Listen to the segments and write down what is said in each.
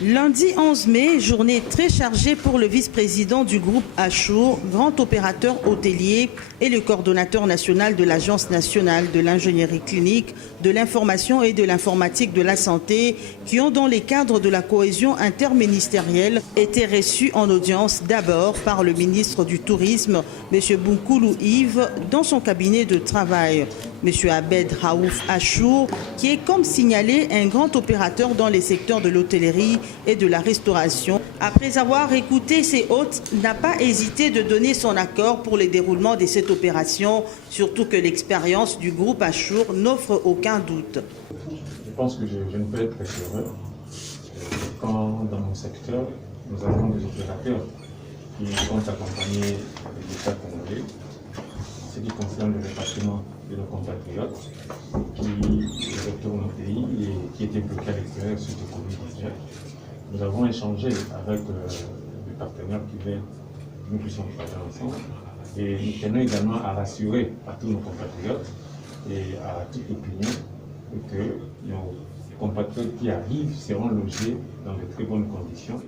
Lundi 11 mai, journée très chargée pour le vice-président du groupe Achour, grand opérateur hôtelier et le coordonnateur national de l'Agence nationale de l'ingénierie clinique, de l'information et de l'informatique de la santé, qui ont, dans les cadres de la cohésion interministérielle, été reçus en audience d'abord par le ministre du Tourisme, M. Bounkoulou Yves, dans son cabinet de travail. M. Abed Raouf Achour, qui est, comme signalé, un grand opérateur dans les secteurs de l'hôtellerie et de la restauration, après avoir écouté ses hôtes, n'a pas hésité de donner son accord pour le déroulement de cette opération, surtout que l'expérience du groupe Achour n'offre aucun doute. Je pense que je ne peux être très heureux quand, dans mon secteur, nous avons des opérateurs qui sont accompagnés de l'État congolais, ce qui concerne le répartiment de nos compatriotes qui retournent au pays et qui étaient bloqués à l'extérieur suite au Covid-19. Nous avons échangé avec les partenaires qui veulent que nous puissions travailler ensemble et nous tenons également à rassurer à tous nos compatriotes et à toute l'opinion que nos compatriotes qui arrivent seront logés dans de très bonnes conditions.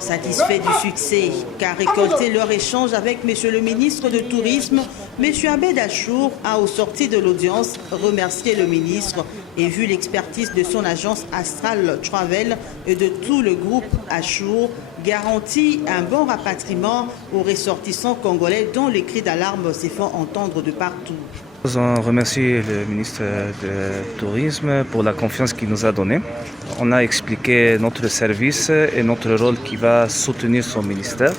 Satisfait du succès qu'a récolté leur échange avec M. le ministre du Tourisme, M. Abed Achour a, au sorti de l'audience, remercié le ministre et vu l'expertise de son agence Astral Travel et de tout le groupe Achour, garantit un bon rapatriement aux ressortissants congolais dont les cris d'alarme se font entendre de partout. On remercie le ministre du Tourisme pour la confiance qu'il nous a donnée. On a expliqué notre service et notre rôle qui va soutenir son ministère.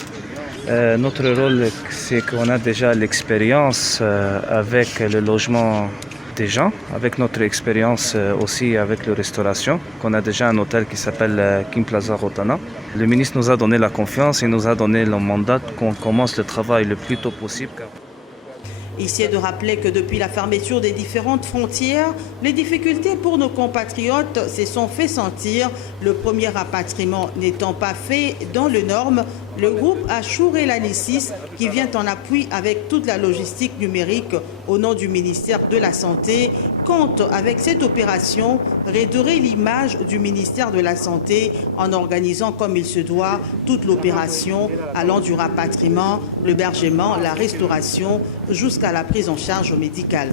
Notre rôle, c'est qu'on a déjà l'expérience avec le logement des gens, avec notre expérience aussi avec la restauration, qu'on a déjà un hôtel qui s'appelle King Plaza Rotana. Le ministre nous a donné la confiance et nous a donné le mandat qu'on commence le travail le plus tôt possible. Ici est de rappeler que depuis la fermeture des différentes frontières, les difficultés pour nos compatriotes se sont fait sentir. Le premier rapatriement n'étant pas fait dans les normes, le groupe Achour et l'ANICIS, qui vient en appui avec toute la logistique numérique au nom du ministère de la Santé, compte avec cette opération redorer l'image du ministère de la Santé en organisant comme il se doit toute l'opération allant du rapatriement, l'hébergement, la restauration jusqu'à la prise en charge médicale.